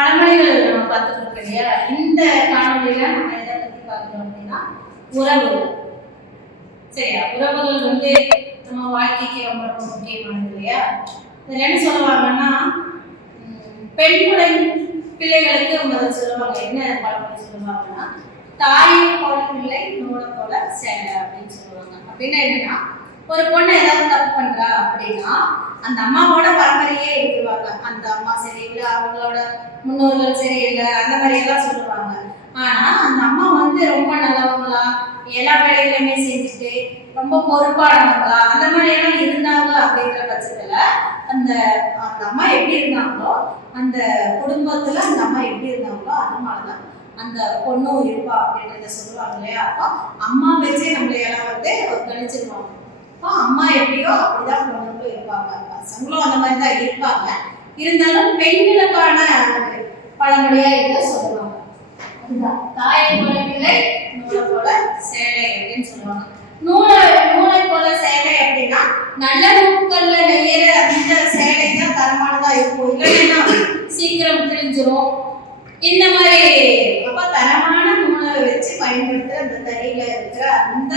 பழமொழிகள் நம்ம பார்த்துருக்கோம் இல்லையா? இந்த காணொலியில நம்ம எதை பத்தி பார்க்கணும் அப்படின்னா உறவுகள். சரியா? உறவுகள் நம்ம வாழ்க்கைக்கு ரொம்ப ரொம்ப முக்கியமானது இல்லையா? இதுல என்ன சொல்லுவாங்கன்னா, பெண் பிள்ளைகளுக்கு முதல் சொல்லுவாங்க, என்ன பழமொழி சொல்லுவாங்கன்னா, தாயை போல பிள்ளை நூலை போல சேலை அப்படின்னு சொல்லுவாங்க. அப்படின்னா என்னன்னா, ஒரு பொண்ணு ஏதாவது தப்பு பண்றா அப்படின்னா அந்த அம்மாவோட பரம்பரையே எடுத்துருவாங்க. அந்த அம்மா சரியில்லை, அவங்களோட முன்னோர்கள் சரியில்லை, அந்த மாதிரி எல்லாம் சொல்லுவாங்க. ஆனா அந்த அம்மா ரொம்ப நல்லவங்களா, எல்லா வேலைகளுமே செஞ்சுட்டு ரொம்ப பொறுப்பானவங்களா, அந்த மாதிரி எல்லாம் இருந்தாங்க அப்படின்ற பட்சத்துல அந்த அந்த அம்மா எப்படி இருந்தாங்களோ, அந்த குடும்பத்துல அந்த அம்மா எப்படி இருந்தாங்களோ அதனாலதான் அந்த பொண்ணும் இருப்பா அப்படின்றத சொல்லுவாங்க இல்லையா? அப்போ அம்மா வச்சே நம்மளையெல்லாம் கணிச்சிருவாங்க. அம்மா எப்படியோ அப்படிதான் பொண்ணுங்களும் இருப்பாங்க, பசங்களும் அந்த மாதிரி தான் இருப்பாங்க. இருந்தாலும் பெண்களுக்கான பழமொழியா இதை சொல்லுவாங்க. அதுதான் தாயை போல பிள்ளை நூலை போல சேலை அப்படின்னு சொல்லுவாங்க. நூலை போல சேலை அப்படின்னா நல்ல நூல்கள்ல நெய்யற அந்த சேலை தான் தரமானதா இருக்கும், இல்லைன்னா சீக்கிரம் கிழிஞ்சிரும். இந்த மாதிரி அப்ப தரமான நூலை வச்சு பயன்படுத்துற அந்த தறியில இருக்கிற அந்த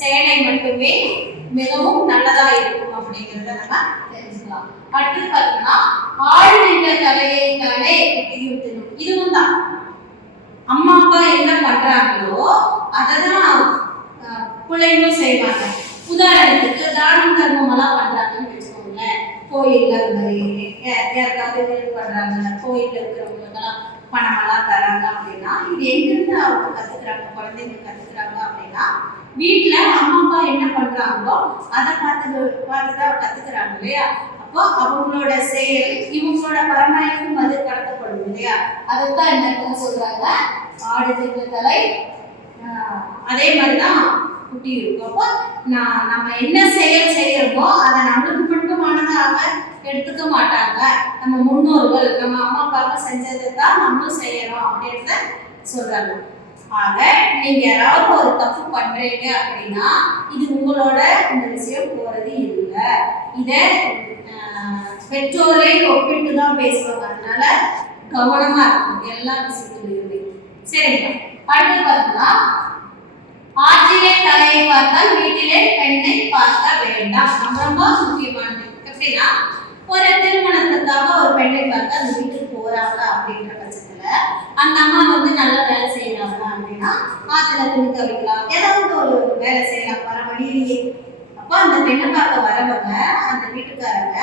சேலை மட்டுமே மிகவும் நல்லதா இருக்கும் அப்படிங்கிறத நம்ம தெரிஞ்சுக்கலாம். அடுத்து பார்த்தீங்கன்னா, ஆழ்நின்ற தலையை தானே ஊற்றணும். இதுவும் தான் அம்மா அப்பா என்ன பண்றாங்களோ அததான் பிள்ளைங்களும் செய்வாங்க. உதாரணத்துக்கு தானம் தர்மம் எல்லாம் பண்றாங்கன்னு வச்சுக்கோங்களேன். கோயில்ல அந்த மாதிரி யாருக்காவது ஹெல்ப் பண்றாங்க, கோயில்ல இருக்கிறவங்களுக்கெல்லாம் பணம் எல்லாம் தராங்க அப்படின்னா இது எங்கிருந்து அவங்க கத்துக்கிறாங்க, குழந்தைங்க கத்துக்கிறாங்க அப்படின்னா வீட்டுல அம்மா அப்பா என்ன பண்றாங்களோ அதை பார்த்துதான் கத்துக்கிறாங்க இல்லையா? அப்போ அவங்களோட செயல் இவங்களோட பரம்பரைக்கும் அது கடத்தப்படும் இல்லையா? அதுதான் என்ன சொல்றாங்க, ஆடு தின்ற தலை அதே மாதிரிதான் குட்டி இருக்கும். அப்போ நம்ம என்ன செயல் செய்யறோமோ அதை நம்மளுக்கு மட்டுமானதாக எடுத்துக்க மாட்டாங்க. நம்ம முன்னோர்கள் நம்ம அம்மா அப்பாவுக்கு செஞ்சதை தான் நம்மளும் செய்யறோம் அப்படின்றத சொல்றாங்க. ஆக நீங்க யாராவது ஒரு தப்பு பண்றீங்க அப்படின்னா இது உங்களோட இந்த விஷயம் போறது இல்லை. இத பெற்றோரை ஒப்பிட்டு தான் பேசுவாங்க. அதனால கவனமா இருக்கும் எல்லா விஷயத்துலையுமே. சரிங்களா? அடுத்து பார்த்தா, ஆற்றிலே தலையை பார்த்தால் வீட்டிலே பெண்ணை பார்க்க வேண்டாம். ரொம்ப முக்கியமானது. எப்படின்னா, ஒரு திருமணத்துக்காக ஒரு பெண்ணை பார்க்க அந்த வீட்டுக்கு போறாங்க அப்படின்ற பட்சத்துல அந்த அம்மா நல்ல வேலை செய்யறாங்க அப்படின்னா ஆத்துல துணி துவைக்கலாம், ஏதாவது ஒரு வேலை செய்யலாம் வர வழியிலேயே. அப்போ அந்த பெண்ணை பார்க்க வரவங்க, அந்த வீட்டுக்காரங்க,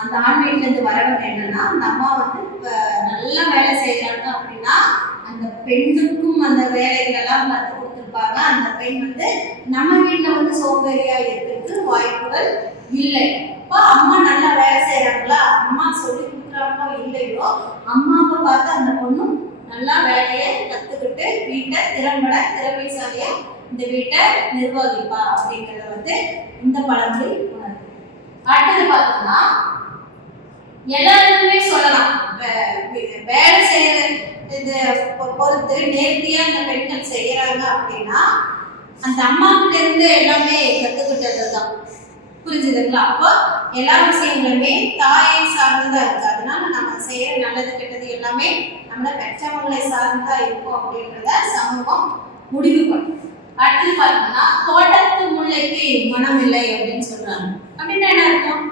அந்த ஆண் வீட்டுல இருந்து வரவங்க என்னன்னா, அந்த அம்மா நல்ல வேலை செய்யறாங்க அப்படின்னா அந்த பெண்ணுக்கும் அந்த வேலைகள் எல்லாம் கற்றுக் கொடுத்துருப்பாங்க. அந்த பெண் நம்ம வீட்டுல சோம்பேறியா இருக்கிறதுக்கு வாய்ப்புகள் இல்லை. அப்போ அம்மா நல்லா வேலை செய்யறாங்களா, அம்மா சொல்லி கொடுக்குறாங்களோ இல்லையோ, அம்மாவை பார்த்து அந்த பொண்ணும் நல்லா வேலையை கத்துக்கிட்டு வீட்டை திறமைசாலியா இந்த வீட்டை நிர்வகிப்பா அப்படிங்கறத இந்த பழமொழி உணர்வு. அடுத்தது பார்த்தோம்னா, எல்லாருமே சொல்லலாம், வேலை செய்யற இது பொறுத்து நேர்த்தியா அந்த பெண்கள் செய்யறாங்க அப்படின்னா அந்த அம்மா கிட்ட இருந்து எல்லாமே கத்துக்கிட்டது தான். புரிஞ்சுதுங்களா? அப்போ எல்லா விஷயங்களுமே தாயை சார்ந்துதான் இருக்கு. அதனால நம்ம செய்யற நல்லது கெட்டது எல்லாமே நம்மள பெற்றவங்களை சார்ந்துதான் இருக்கும் அப்படின்றத சமூகம் முடிவு பண்ணும். அடுத்து பார்த்தோம்னா, தோட்டத்து முல்லைக்கு மனம் இல்லை அப்படின்னு சொல்றாங்க. அப்படின்னா என்ன அர்த்தம்?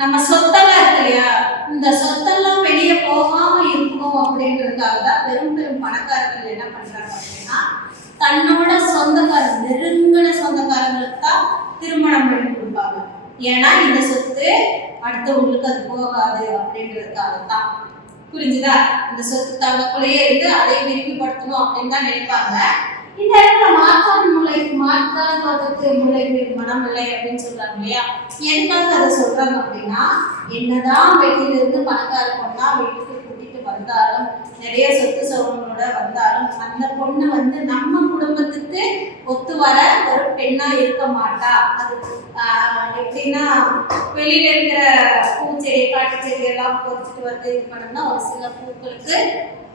நம்ம சொத்தெல்லாம் இருக்கு இல்லையா, இந்த சொத்தெல்லாம் வெளியே போகாம இருக்கணும் அப்படின்றதுக்காக தான் பெரும் பெரும் பணக்காரர்கள் என்ன பண்றாங்க அப்படின்னா தன்னோட சொந்தக்காரங்க, நெருங்கின சொந்தக்காரங்களுக்கு தான் திருமணம் பண்ணி கொடுப்பாங்க. ஏன்னா இந்த சொத்து அடுத்தவங்களுக்கு அது போகாது அப்படின்றதுக்காக தான். புரிஞ்சுதா? இந்த சொத்து தனக்குள்ளேயே இருந்து அதை விரிவுபடுத்தணும் அப்படின்னு தான் நினைப்பாங்க. இந்த இடத்துல மாற்றான் தோட்டத்து முல்லைக்கு மனம் இல்லை அப்படின்னு சொல்றாங்க இல்லையா? எதுக்காக அதை சொல்றாங்க அப்படின்னா, என்னதான் வெளியில இருந்து பணக்கார பொண்ணா வீட்டுக்கு கூட்டிட்டு வந்தாலும், நிறைய சொத்து சோகங்களோட வந்தாலும், அந்த பொண்ணு நம்ம குடும்பத்துக்கு ஒத்து வர ஒரு பெண்ணா இருக்க மாட்டா. அது எப்படின்னா, வெளியில இருக்கிற பூச்செடி காட்டு செடி எல்லாம் பொறிச்சிட்டு இது பண்ணோம்னா ஒரு சில பூக்களுக்கு,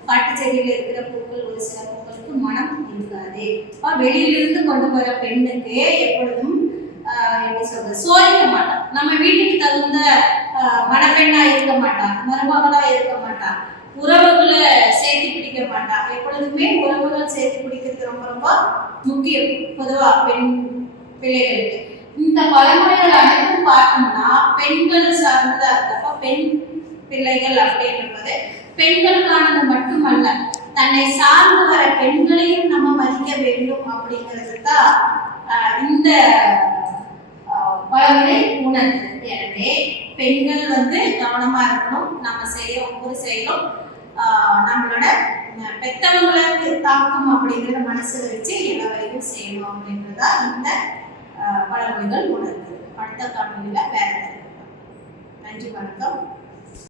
காட்டு செடியில இருக்கிற பூக்கள் ஒரு சில பூக்களுக்கு மனம் இருக்காது. வெளியிலிருந்து கொண்டு வர பெண்ணுக்கு எப்பொழுதும் எப்படி சொல்றது, சோதிக்க மாட்டா. நம்ம வீட்டுக்கு தகுந்த மணப்பெண்ணா இருக்க மாட்டா, மருமகளா இருக்க மாட்டா, உறவுகளை சேர்த்து பிடிக்க மாட்டா. எப்பொழுதுமே உறவுகள் சேர்த்து பிடிக்கிறது ரொம்ப ரொம்ப முக்கியம் பொதுவா பெண் பிள்ளைகளுக்கு. இந்த பழமொழிகள் அனைத்தும் பார்த்தோம்னா பெண்கள் சார்ந்ததா இருக்கப்ப பெண் பிள்ளைகள் அப்படின்றது பெண்களுக்கானது மட்டுமல்ல, தன்னை சார்ந்து வர பெண்களையும் நம்ம மதிக்க வேண்டும் அப்படிங்கிறது தான் இந்த பழமொழி உணர்வு. எனவே பெண்கள் கவனமா இருக்கணும். நம்ம செய்ய ஒவ்வொரு செயலும் நம்மளோட பெத்தவங்களுக்கு தாக்கும் அப்படிங்கிற மனசுல வச்சு எல்லா வரைக்கும் செய்யணும் அப்படின்றதா இந்த பழமொழிகள் உணர்வு. அடுத்த காணொலியில வேற. நன்றி, வணக்கம்.